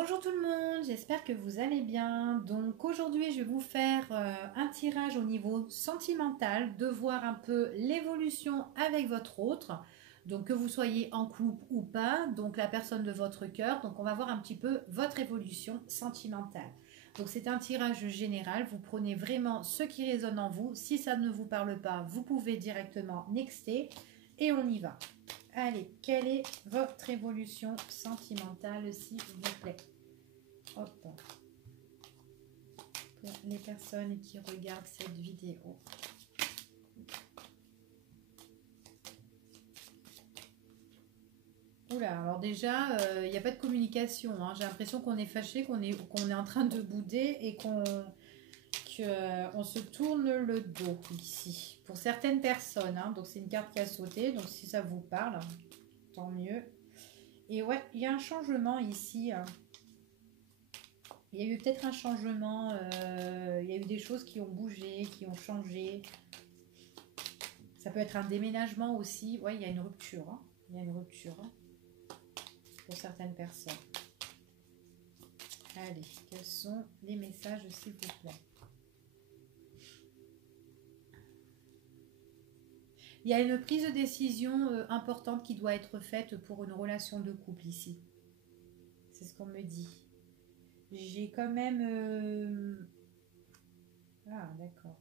Bonjour tout le monde, j'espère que vous allez bien. Donc aujourd'hui je vais vous faire un tirage au niveau sentimental, de voir un peu l'évolution avec votre autre. Donc que vous soyez en couple ou pas, donc la personne de votre cœur. Donc on va voir un petit peu votre évolution sentimentale. Donc c'est un tirage général, vous prenez vraiment ce qui résonne en vous. Si ça ne vous parle pas, vous pouvez directement nexter et on y va. Allez, quelle est votre évolution sentimentale, s'il vous plaît? Hop, pour les personnes qui regardent cette vidéo. Oula, alors déjà, il n'y a pas de communication. Hein. J'ai l'impression qu'on est fâché, qu'on est en train de bouder et qu'on se tourne le dos ici. Pour certaines personnes, hein. Donc c'est une carte qui a sauté, donc si ça vous parle, tant mieux. Et ouais, il y a un changement ici. Hein. Il y a eu peut-être un changement, il y a eu des choses qui ont bougé, qui ont changé. Ça peut être un déménagement aussi. Ouais, il y a une rupture. Hein. Il y a une rupture hein, pour certaines personnes. Allez, quels sont les messages, s'il vous plaît? Il y a une prise de décision importante qui doit être faite pour une relation de couple ici. C'est ce qu'on me dit. J'ai quand même... Ah, d'accord.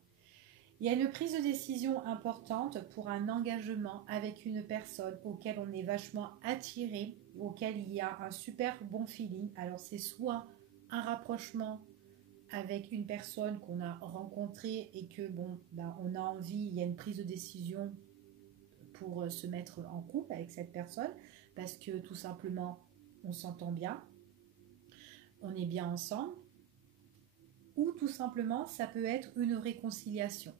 Il y a une prise de décision importante pour un engagement avec une personne auquel on est vachement attiré, auquel il y a un super bon feeling. Alors c'est soit un rapprochement avec une personne qu'on a rencontrée et que bon, ben, on a envie, il y a une prise de décision pour se mettre en couple avec cette personne parce que tout simplement on s'entend bien, on est bien ensemble, ou tout simplement ça peut être une réconciliation.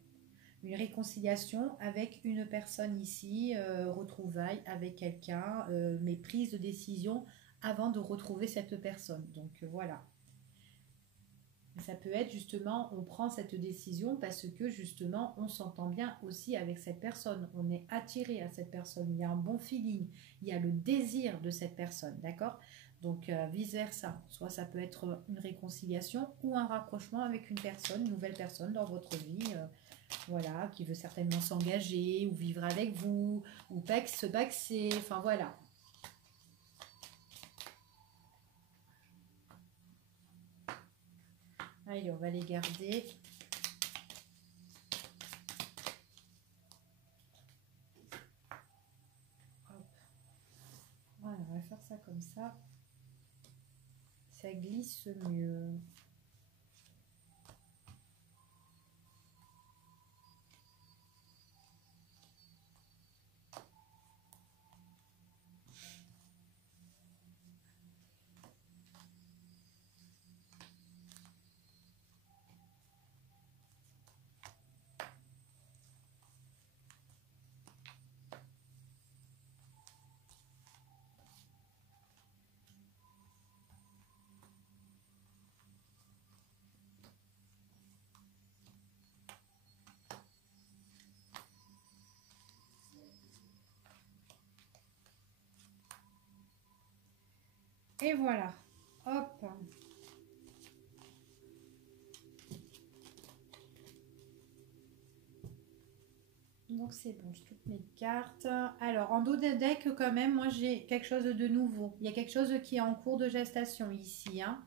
Une réconciliation avec une personne ici, retrouvailles avec quelqu'un, mais prise de décision avant de retrouver cette personne. Donc voilà. Ça peut être justement, on prend cette décision parce que justement, on s'entend bien aussi avec cette personne. On est attiré à cette personne. Il y a un bon feeling. Il y a le désir de cette personne. D'accord? Donc vice-versa. Soit ça peut être une réconciliation ou un rapprochement avec une personne, une nouvelle personne dans votre vie. Voilà, qui veut certainement s'engager ou vivre avec vous, ou se paxer, enfin voilà. Allez, on va les garder. Hop. Voilà, on va faire ça comme ça. Ça glisse mieux. Et voilà. Hop. Donc c'est bon, je toutes mes cartes. Alors en dos de deck quand même, moi j'ai quelque chose de nouveau. Il y a quelque chose qui est en cours de gestation ici. Hein.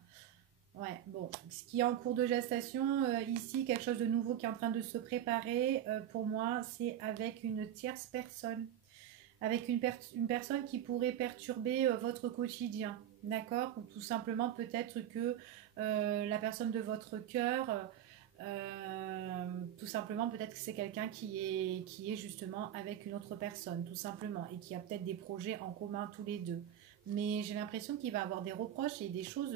Ouais, bon, ce qui est en cours de gestation, ici, quelque chose de nouveau qui est en train de se préparer, pour moi, c'est avec une tierce personne, avec une personne qui pourrait perturber votre quotidien, d'accord? Ou tout simplement peut-être que la personne de votre cœur, tout simplement peut-être que c'est quelqu'un qui est justement avec une autre personne, tout simplement, et qui a peut-être des projets en commun tous les deux. Mais j'ai l'impression qu'il va avoir des reproches et des choses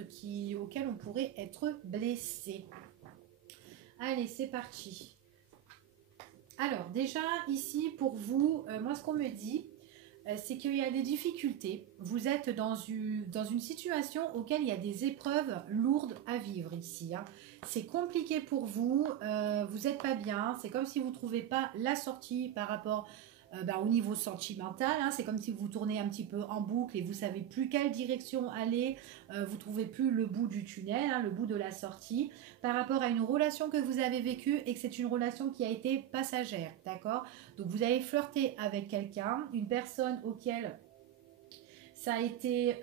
auxquelles on pourrait être blessé. Allez, c'est parti. Alors déjà ici pour vous, moi ce qu'on me dit, c'est qu'il y a des difficultés. Vous êtes dans une situation auquel il y a des épreuves lourdes à vivre ici. Hein. C'est compliqué pour vous, vous n'êtes pas bien, c'est comme si vous ne trouvez pas la sortie par rapport au niveau sentimental, hein, c'est comme si vous tournez un petit peu en boucle et vous savez plus quelle direction aller, vous trouvez plus le bout du tunnel, hein, le bout de la sortie, par rapport à une relation que vous avez vécue et que c'est une relation qui a été passagère, d'accord? Donc vous avez flirté avec quelqu'un, une personne auquel ça a été,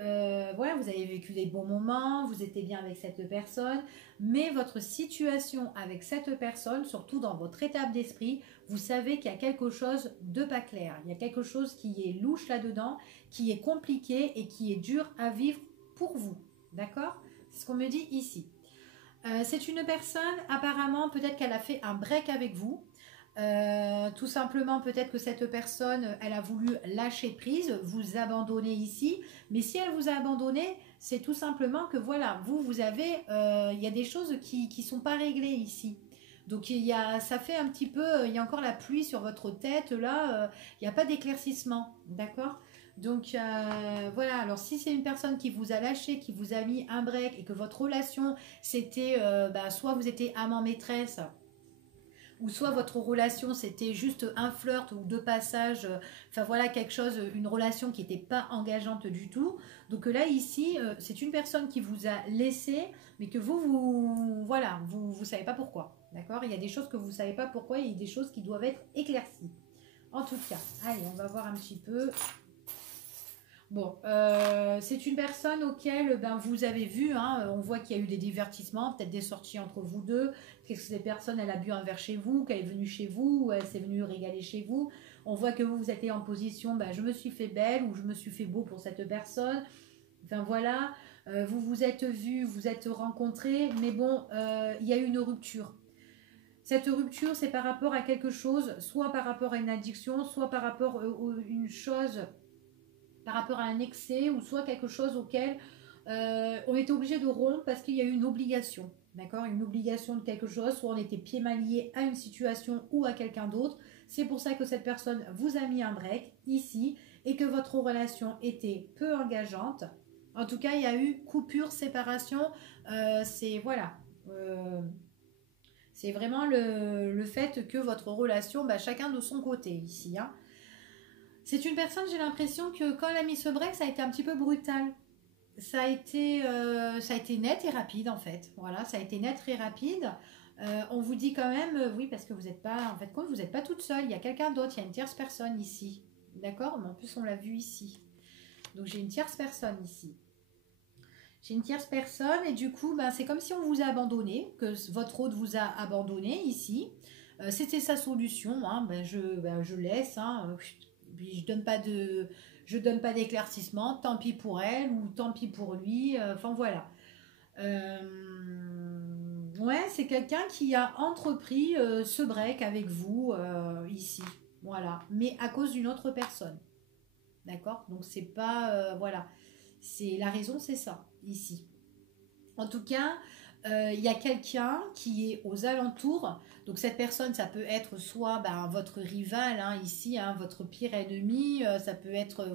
voilà, vous avez vécu des bons moments, vous étiez bien avec cette personne, mais votre situation avec cette personne, surtout dans votre étape d'esprit, vous savez qu'il y a quelque chose de pas clair. Il y a quelque chose qui est louche là-dedans, qui est compliqué et qui est dur à vivre pour vous. D'accord? C'est ce qu'on me dit ici. C'est une personne, apparemment, peut-être qu'elle a fait un break avec vous. Tout simplement, peut-être que cette personne, elle a voulu lâcher prise, vous abandonner ici. Mais si elle vous a abandonné, c'est tout simplement que voilà, vous avez, il y a des choses qui sont pas réglées ici. Donc ça fait un petit peu, il y a encore la pluie sur votre tête là, il n'y a pas d'éclaircissement, d'accord? Donc voilà, alors si c'est une personne qui vous a lâché, qui vous a mis un break et que votre relation c'était, soit vous étiez amant maîtresse ou soit votre relation c'était juste un flirt ou deux passages, enfin voilà quelque chose, une relation qui n'était pas engageante du tout. Donc là ici, c'est une personne qui vous a laissé, mais que voilà, vous savez pas pourquoi, d'accord? Il y a des choses que vous savez pas pourquoi, il y a des choses qui doivent être éclaircies. En tout cas, allez, on va voir un petit peu. Bon, c'est une personne auquel vous avez vu, hein, on voit qu'il y a eu des divertissements, peut-être des sorties entre vous deux, que cette personne elle a bu un verre chez vous, qu'elle est venue chez vous, ou elle s'est venue régaler chez vous. On voit que vous êtes en position, je me suis fait belle ou je me suis fait beau pour cette personne. Enfin voilà, vous vous êtes vus, vous êtes rencontrés, mais bon, il y a eu une rupture. Cette rupture, c'est par rapport à quelque chose, soit par rapport à une addiction, soit par rapport à une chose par rapport à un excès ou soit quelque chose auquel on était obligé de rompre parce qu'il y a eu une obligation, d'accord? Une obligation de quelque chose, soit on était pied mal lié à une situation ou à quelqu'un d'autre. C'est pour ça que cette personne vous a mis un break ici et que votre relation était peu engageante. En tout cas, il y a eu coupure, séparation. C'est voilà. C'est vraiment le fait que votre relation, chacun de son côté ici, hein. C'est une personne, j'ai l'impression que quand elle a mis ce break, ça a été un petit peu brutal. Ça a été net et rapide en fait. Voilà, ça a été net et rapide. On vous dit quand même, oui, parce que vous n'êtes pas, en fait, quand vous n'êtes pas toute seule, il y a quelqu'un d'autre, il y a une tierce personne ici. D'accord? Mais en plus, on l'a vu ici. Donc, j'ai une tierce personne ici. J'ai une tierce personne et du coup, c'est comme si on vous a abandonné, que votre hôte vous a abandonné ici. C'était sa solution, hein, je laisse, hein, puis je donne pas d'éclaircissement, tant pis pour elle ou tant pis pour lui, enfin voilà. Ouais, c'est quelqu'un qui a entrepris ce break avec vous ici, voilà, mais à cause d'une autre personne, d'accord? Donc c'est pas, voilà, c'est la raison, c'est ça ici. En tout cas, il y a quelqu'un qui est aux alentours. Donc cette personne, ça peut être soit votre rival, hein, ici, hein, votre pire ennemi. Ça peut être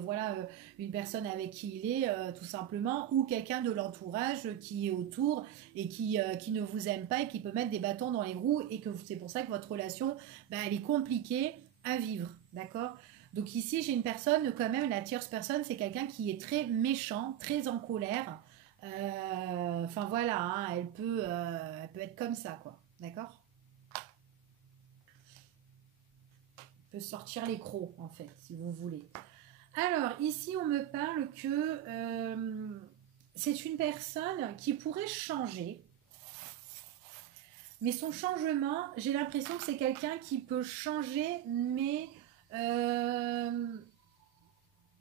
une personne avec qui il est, tout simplement, ou quelqu'un de l'entourage qui est autour et qui ne vous aime pas et qui peut mettre des bâtons dans les roues et que c'est pour ça que votre relation, elle est compliquée à vivre, d'accord? Donc ici, j'ai une personne, quand même, la tierce personne, c'est quelqu'un qui est très méchant, très en colère. Enfin voilà, hein, elle peut être comme ça, quoi. D'accord? Elle peut sortir les crocs, en fait, si vous voulez. Alors, ici, on me parle que c'est une personne qui pourrait changer. Mais son changement, j'ai l'impression que c'est quelqu'un qui peut changer, mais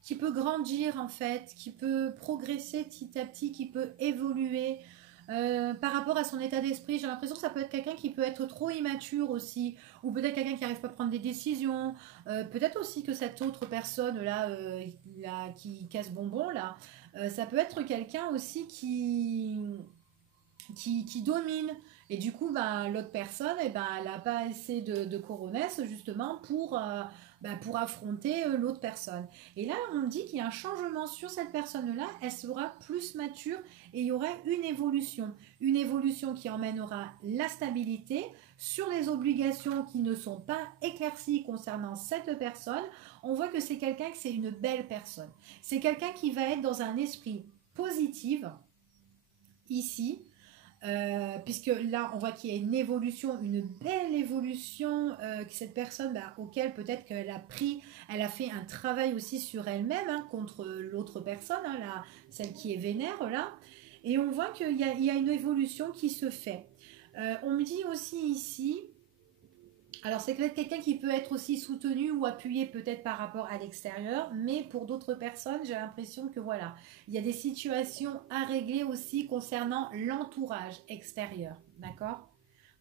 qui peut grandir en fait, qui peut progresser petit à petit, qui peut évoluer par rapport à son état d'esprit. J'ai l'impression que ça peut être quelqu'un qui peut être trop immature aussi, ou peut-être quelqu'un qui n'arrive pas à prendre des décisions. Peut-être aussi que cette autre personne là qui casse bonbon là, ça peut être quelqu'un aussi qui domine Et du coup, ben, l'autre personne, eh ben, elle n'a pas assez de coronesse justement pour affronter l'autre personne. Et là, on me dit qu'il y a un changement sur cette personne-là, elle sera plus mature et il y aura une évolution. Une évolution qui emmènera la stabilité sur les obligations qui ne sont pas éclaircies concernant cette personne. On voit que c'est quelqu'un que c'est une belle personne. C'est quelqu'un qui va être dans un esprit positif ici, puisque là on voit qu'il y a une évolution, une belle évolution, que cette personne auquel peut-être qu'elle a pris, elle a fait un travail aussi sur elle-même hein, contre l'autre personne, hein, celle qui est vénère là, et on voit qu'il y a une évolution qui se fait. On me dit aussi ici, alors c'est peut-être quelqu'un qui peut être aussi soutenu ou appuyé peut-être par rapport à l'extérieur, mais pour d'autres personnes, j'ai l'impression que voilà, il y a des situations à régler aussi concernant l'entourage extérieur, d'accord?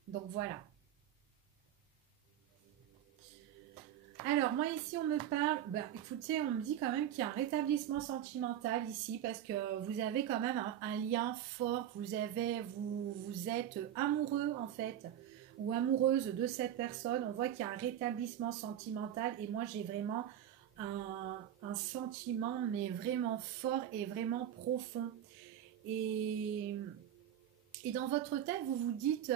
Donc voilà. Alors moi ici on me parle, écoutez, on me dit quand même qu'il y a un rétablissement sentimental ici parce que vous avez quand même un lien fort, vous êtes amoureux en fait ou amoureuse de cette personne, on voit qu'il y a un rétablissement sentimental et moi j'ai vraiment un sentiment mais vraiment fort et vraiment profond. Et, et dans votre tête vous vous dites,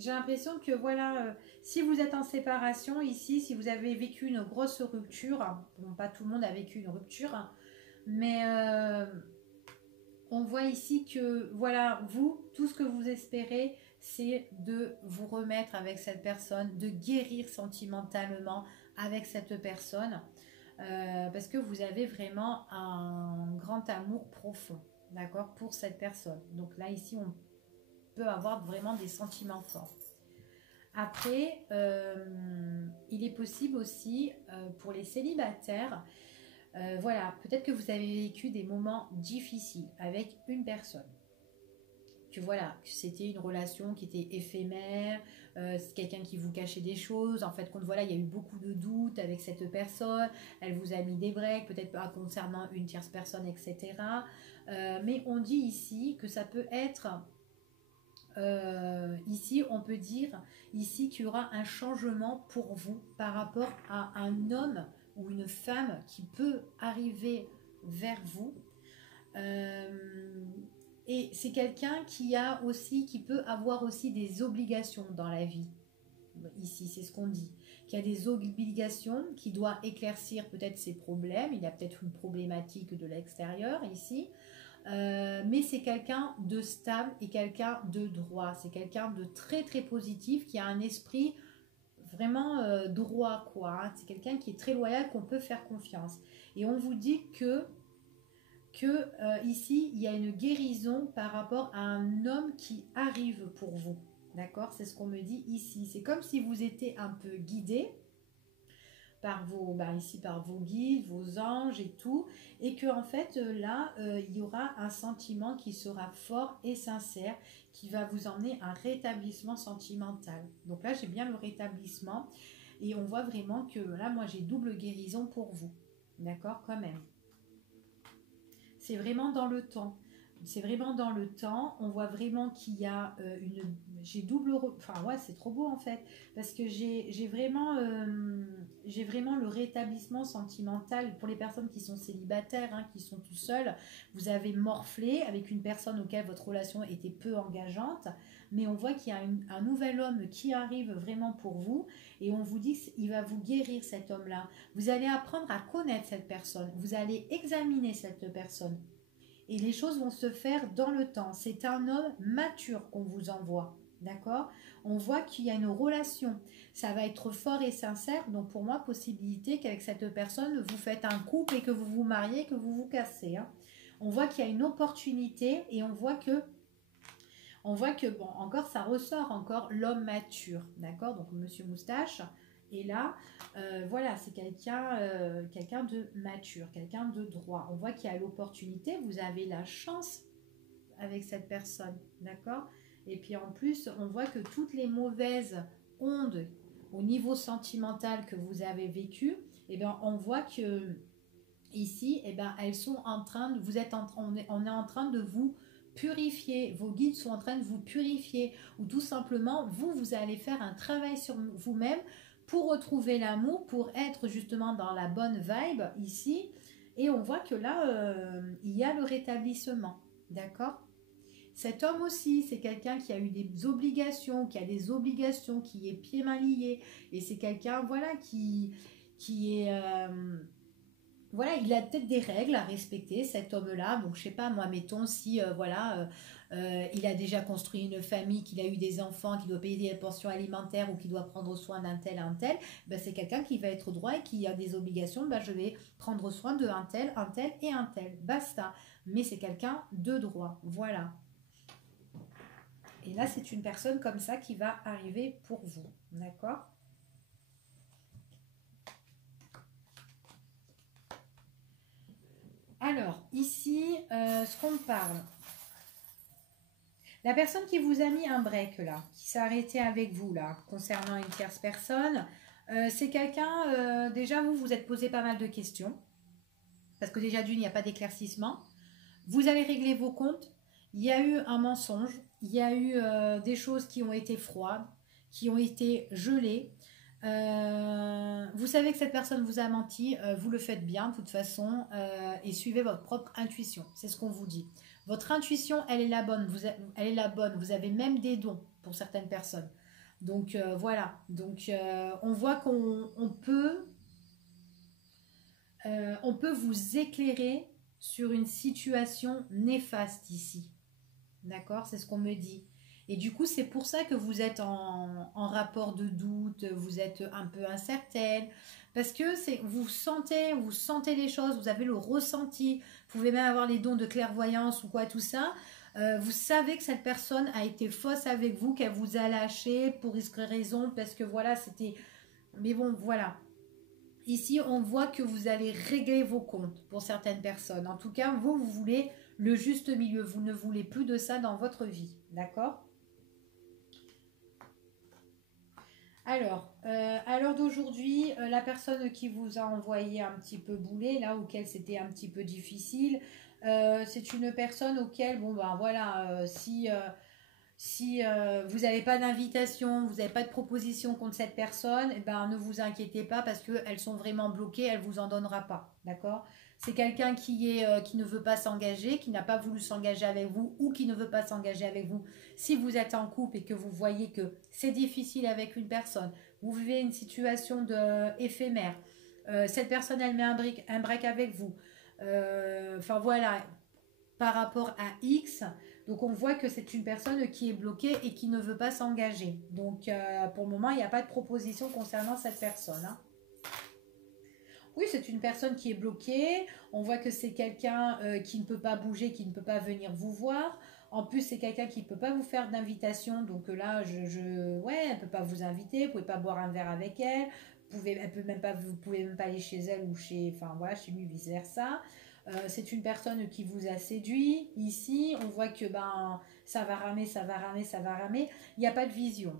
j'ai l'impression que voilà, si vous êtes en séparation ici, si vous avez vécu une grosse rupture, bon, pas tout le monde a vécu une rupture, hein, mais on voit ici que voilà, vous, tout ce que vous espérez, c'est de vous remettre avec cette personne, de guérir sentimentalement avec cette personne, parce que vous avez vraiment un grand amour profond, d'accord, pour cette personne. Donc là, ici, on peut avoir vraiment des sentiments forts. Après, il est possible aussi pour les célibataires, voilà, peut-être que vous avez vécu des moments difficiles avec une personne. Que voilà, que c'était une relation qui était éphémère, c'est quelqu'un qui vous cachait des choses. En fait, quand voilà, il y a eu beaucoup de doutes avec cette personne, elle vous a mis des breaks, peut-être pas concernant une tierce personne, etc. Mais on dit ici que ça peut être ici, on peut dire ici qu'il y aura un changement pour vous par rapport à un homme ou une femme qui peut arriver vers vous. Euh, et c'est quelqu'un qui peut avoir aussi des obligations dans la vie. Ici, c'est ce qu'on dit. Qui a des obligations, qui doit éclaircir peut-être ses problèmes. Il y a peut-être une problématique de l'extérieur ici. Mais c'est quelqu'un de stable et quelqu'un de droit. C'est quelqu'un de très très positif qui a un esprit vraiment droit quoi. Hein. C'est quelqu'un qui est très loyal, qu'on peut faire confiance. Et on vous dit que ici il y a une guérison par rapport à un homme qui arrive pour vous. D'accord? C'est ce qu'on me dit ici. C'est comme si vous étiez un peu guidé par vos guides, vos anges et tout, et que en fait là il y aura un sentiment qui sera fort et sincère, qui va vous emmener un rétablissement sentimental. Donc là j'ai bien le rétablissement et on voit vraiment que là moi j'ai double guérison pour vous, d'accord quand même. C'est vraiment dans le temps. C'est vraiment dans le temps. On voit vraiment qu'il y a une. J'ai double. Enfin, ouais, c'est trop beau en fait. Parce que j'ai vraiment le rétablissement sentimental pour les personnes qui sont célibataires, hein, qui sont tout seuls. Vous avez morflé avec une personne auquel votre relation était peu engageante. Mais on voit qu'il y a un nouvel homme qui arrive vraiment pour vous. Et on vous dit qu'il va vous guérir cet homme-là. Vous allez apprendre à connaître cette personne. Vous allez examiner cette personne. Et les choses vont se faire dans le temps. C'est un homme mature qu'on vous envoie. D'accord? On voit qu'il y a une relation. Ça va être fort et sincère. Donc pour moi, possibilité qu'avec cette personne, vous faites un couple et que vous vous mariez, que vous vous cassez. Hein. On voit qu'il y a une opportunité et on voit que, bon, encore ça ressort, encore l'homme mature. D'accord? Donc Monsieur Moustache. Et là, voilà, c'est quelqu'un de mature, quelqu'un de droit. On voit qu'il y a l'opportunité, vous avez la chance avec cette personne, d'accord? Et puis en plus, on voit que toutes les mauvaises ondes au niveau sentimental que vous avez vécues, eh bien, on voit que ici, eh ben, elles sont en train de, on est en train de vous purifier, vos guides sont en train de vous purifier, ou tout simplement, vous allez faire un travail sur vous-même pour retrouver l'amour, pour être justement dans la bonne vibe ici. Et on voit que là, il y a le rétablissement, d'accord? Cet homme aussi, c'est quelqu'un qui a eu des obligations, qui a des obligations, qui est pieds-mains liés. Et c'est quelqu'un, voilà, qui est... voilà, il a peut-être des règles à respecter, cet homme-là. Donc, je sais pas, moi, mettons, si, voilà, il a déjà construit une famille, qu'il a eu des enfants, qu'il doit payer des pensions alimentaires ou qu'il doit prendre soin d'un tel, un tel, ben, c'est quelqu'un qui va être droit et qui a des obligations. Ben, je vais prendre soin de un tel et un tel. Basta. Mais c'est quelqu'un de droit. Voilà. Et là, c'est une personne comme ça qui va arriver pour vous. D'accord? Alors, ici, ce qu'on parle. La personne qui vous a mis un break, là, qui s'est arrêtée avec vous, là, concernant une tierce personne, c'est quelqu'un, déjà, vous êtes posé pas mal de questions. Parce que déjà, d'une, il n'y a pas d'éclaircissement. Vous avez réglé vos comptes. Il y a eu un mensonge. Il y a eu des choses qui ont été froides, qui ont été gelées. Vous savez que cette personne vous a menti, vous le faites bien de toute façon, et suivez votre propre intuition, c'est ce qu'on vous dit. Votre intuition, elle est la bonne, elle est la bonne, vous avez même des dons pour certaines personnes. Donc voilà, donc on voit on peut vous éclairer sur une situation néfaste ici. D'accord? C'est ce qu'on me dit. Et du coup, c'est pour ça que vous êtes en rapport de doute, vous êtes un peu incertaine, parce que vous sentez les choses, vous avez le ressenti, vous pouvez même avoir les dons de clairvoyance ou quoi, tout ça. Vous savez que cette personne a été fausse avec vous, qu'elle vous a lâché pour X raison, parce que voilà, c'était... Mais bon, voilà. Ici, on voit que vous allez régler vos comptes pour certaines personnes. En tout cas, vous voulez le juste milieu. Vous ne voulez plus de ça dans votre vie. D'accord? Alors, à l'heure d'aujourd'hui, la personne qui vous a envoyé un petit peu bouler, là, auquel c'était un petit peu difficile, c'est une personne auquel, bon, ben voilà, si vous n'avez pas d'invitation, vous n'avez pas de proposition contre cette personne, eh ben, ne vous inquiétez pas parce qu'elles sont vraiment bloquées, elle ne vous en donnera pas. D'accord? C'est quelqu'un qui ne veut pas s'engager, qui n'a pas voulu s'engager avec vous ou qui ne veut pas s'engager avec vous. Si vous êtes en couple et que vous voyez que c'est difficile avec une personne, vous vivez une situation éphémère, cette personne elle met un break avec vous. Enfin voilà, par rapport à X, donc on voit que c'est une personne qui est bloquée et qui ne veut pas s'engager. Donc pour le moment, il n'y a pas de proposition concernant cette personne. Hein. Oui, c'est une personne qui est bloquée. On voit que c'est quelqu'un qui ne peut pas bouger, qui ne peut pas venir vous voir. En plus, c'est quelqu'un qui ne peut pas vous faire d'invitation. Donc là, ouais, elle ne peut pas vous inviter. Vous ne pouvez pas boire un verre avec elle. Vous pouvez même pas aller chez elle ou enfin voilà, chez lui, vice versa. C'est une personne qui vous a séduit. Ici, on voit que ben ça va ramer, ça va ramer, ça va ramer. Il n'y a pas de vision.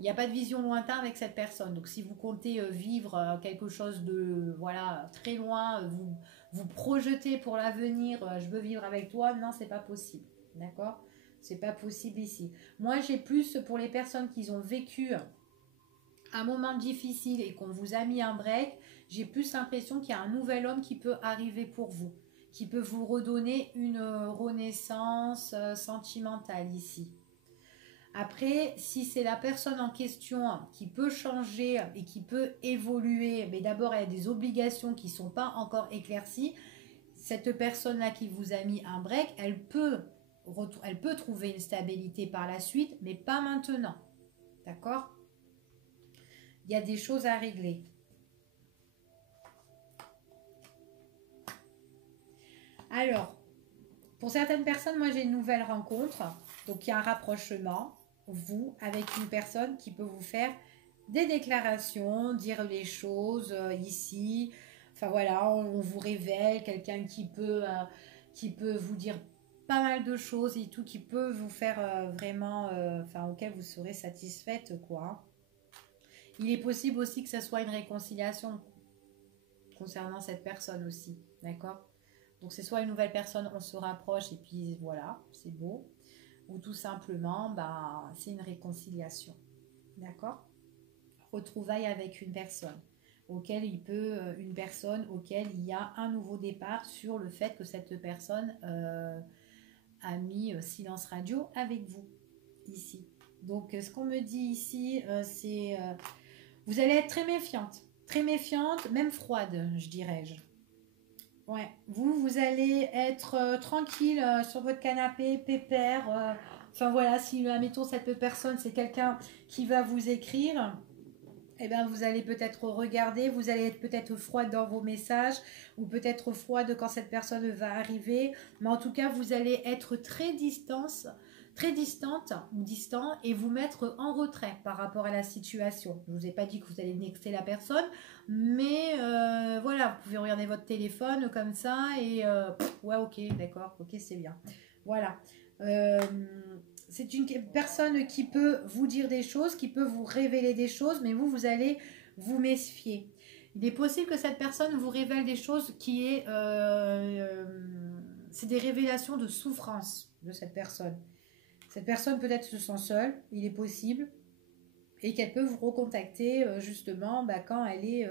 Il n'y a pas de vision lointaine avec cette personne. Donc si vous comptez vivre quelque chose de voilà très loin, vous projetez pour l'avenir, je veux vivre avec toi, non, c'est pas possible. D'accord? C'est pas possible ici. Moi, j'ai plus pour les personnes qui ont vécu un moment difficile et qu'on vous a mis un break, j'ai plus l'impression qu'il y a un nouvel homme qui peut arriver pour vous, qui peut vous redonner une renaissance sentimentale ici. Après, si c'est la personne en question qui peut changer et qui peut évoluer, mais d'abord elle a des obligations qui ne sont pas encore éclaircies, cette personne-là qui vous a mis un break, elle peut trouver une stabilité par la suite, mais pas maintenant. D'accord? Il y a des choses à régler. Alors, pour certaines personnes, moi j'ai une nouvelle rencontre. Donc il y a un rapprochement, vous, avec une personne qui peut vous faire des déclarations, dire les choses ici. Enfin voilà, on vous révèle quelqu'un qui peut vous dire pas mal de choses et tout, qui peut vous faire vraiment, enfin auquel vous serez satisfaite quoi. Il est possible aussi que ce soit une réconciliation concernant cette personne aussi, d'accord? Donc c'est soit une nouvelle personne, on se rapproche et puis voilà, c'est beau. Ou tout simplement, bah, c'est une réconciliation. D'accord? Retrouvailles avec une personne une personne auquel il y a un nouveau départ sur le fait que cette personne a mis silence radio avec vous ici. Donc ce qu'on me dit ici, c'est vous allez être très méfiante, même froide, je dirais-je. Ouais, vous allez être tranquille sur votre canapé, pépère. Enfin voilà, si admettons cette personne, c'est quelqu'un qui va vous écrire, eh bien, vous allez peut-être regarder, vous allez être peut-être froide dans vos messages ou peut-être froide quand cette personne va arriver. Mais en tout cas, vous allez être très distante ou distant et vous mettre en retrait par rapport à la situation. Je ne vous ai pas dit que vous allez nexter la personne, mais voilà, vous pouvez regarder votre téléphone comme ça et ouais, ok, d'accord, ok, c'est bien. Voilà. Euh, c'est une personne qui peut vous dire des choses, qui peut vous révéler des choses, mais vous allez vous méfier. Il est possible que cette personne vous révèle des choses c'est des révélations de souffrance de cette personne. Cette personne peut-être se sent seule, il est possible, et qu'elle peut vous recontacter justement bah, quand elle est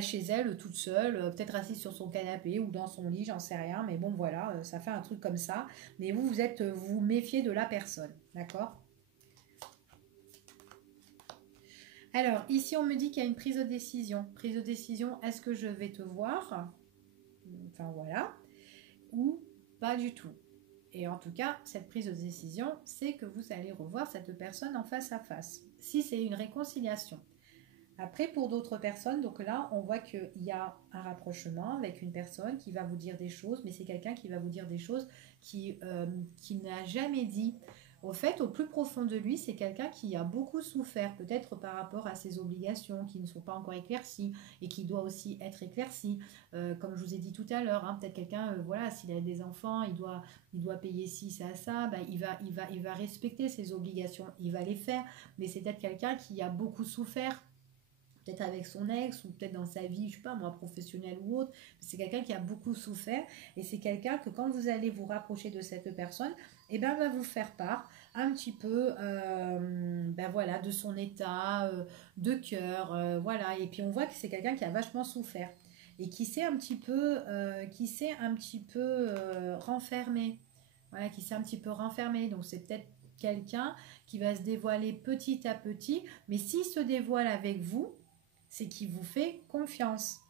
chez elle toute seule, peut-être assise sur son canapé ou dans son lit, j'en sais rien, mais bon voilà, ça fait un truc comme ça. Mais vous méfiez de la personne, d'accord? Alors ici on me dit qu'il y a une prise de décision. Prise de décision, est-ce que je vais te voir? Enfin voilà, ou pas du tout. Et en tout cas, cette prise de décision, c'est que vous allez revoir cette personne en face à face. Si c'est une réconciliation. Après, pour d'autres personnes, donc là, on voit qu'il y a un rapprochement avec une personne qui va vous dire des choses, mais c'est quelqu'un qui va vous dire des choses qui n'a jamais dit. Au fait, au plus profond de lui, c'est quelqu'un qui a beaucoup souffert, peut-être par rapport à ses obligations qui ne sont pas encore éclaircies et qui doit aussi être éclaircies. Comme je vous ai dit tout à l'heure, hein, peut-être quelqu'un, voilà, s'il a des enfants, il doit payer ci, ça, bah, il va respecter ses obligations, il va les faire, mais c'est peut-être quelqu'un qui a beaucoup souffert peut-être avec son ex ou peut-être dans sa vie, je sais pas moi, professionnelle ou autre. C'est quelqu'un qui a beaucoup souffert et c'est quelqu'un que quand vous allez vous rapprocher de cette personne, eh ben, va vous faire part un petit peu ben voilà, de son état de cœur. Voilà. Et puis on voit que c'est quelqu'un qui a vachement souffert et qui s'est un petit peu renfermé. Voilà, qui s'est un petit peu renfermé. Donc c'est peut-être quelqu'un qui va se dévoiler petit à petit, mais s'il se dévoile avec vous, c'est qu'il vous fait confiance.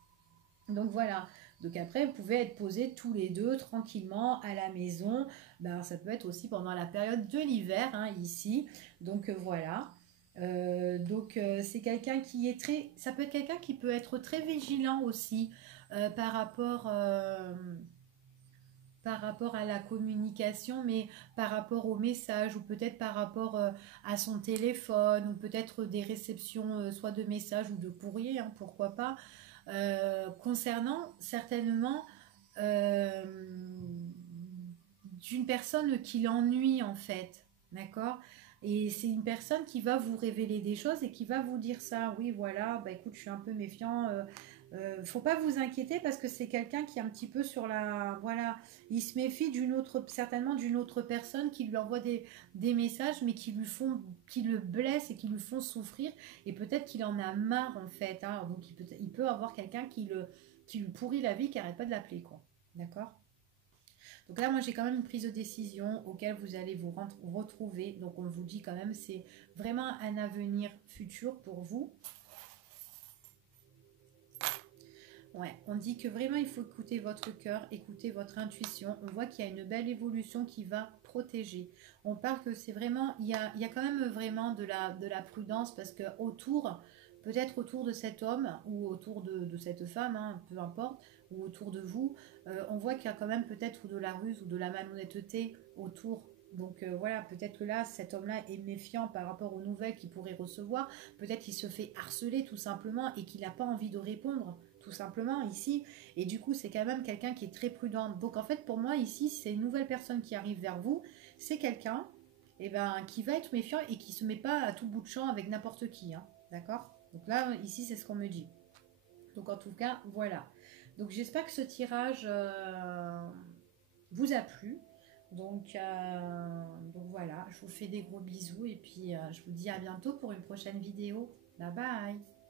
Donc voilà. Donc après, vous pouvez être posés tous les deux tranquillement à la maison. Ben, ça peut être aussi pendant la période de l'hiver, hein, ici. Donc voilà. C'est quelqu'un qui est très... Ça peut être quelqu'un qui peut être très vigilant aussi par rapport à la communication, mais par rapport au message ou peut-être par rapport à son téléphone ou peut-être des réceptions soit de messages ou de courriers, hein, pourquoi pas, concernant certainement euh, d'une personne qui l'ennuie en fait, d'accord? Et c'est une personne qui va vous révéler des choses et qui va vous dire ça. Oui, voilà, bah écoute, je suis un peu méfiant. Faut pas vous inquiéter parce que c'est quelqu'un qui est un petit peu sur la... Voilà, il se méfie certainement d'une autre personne qui lui envoie des messages mais qui le blessent et qui lui font souffrir et peut-être qu'il en a marre en fait, hein. Donc il peut avoir quelqu'un qui lui pourrit la vie, qui arrête pas de l'appeler quoi. D'accord? Donc là, moi, j'ai quand même une prise de décision auquel vous allez vous retrouver. Donc on vous dit quand même, c'est vraiment un avenir futur pour vous. Ouais, on dit que vraiment il faut écouter votre cœur, écouter votre intuition. On voit qu'il y a une belle évolution qui va protéger. On parle que c'est vraiment, il y a quand même vraiment de la prudence parce que peut-être autour de cet homme ou autour de cette femme, hein, peu importe, ou autour de vous, on voit qu'il y a quand même peut-être de la ruse ou de la malhonnêteté autour. Donc voilà, peut-être que là, cet homme-là est méfiant par rapport aux nouvelles qu'il pourrait recevoir. Peut-être qu'il se fait harceler tout simplement et qu'il n'a pas envie de répondre tout simplement ici. Et du coup, c'est quand même quelqu'un qui est très prudent. Donc en fait, pour moi, ici, si c'est une nouvelle personne qui arrive vers vous, c'est quelqu'un qui va être méfiant et qui se met pas à tout bout de champ avec n'importe qui. Hein. D'accord? Donc là, ici, c'est ce qu'on me dit. Donc en tout cas, voilà. Donc j'espère que ce tirage vous a plu. Donc voilà, je vous fais des gros bisous et puis je vous dis à bientôt pour une prochaine vidéo. Bye bye.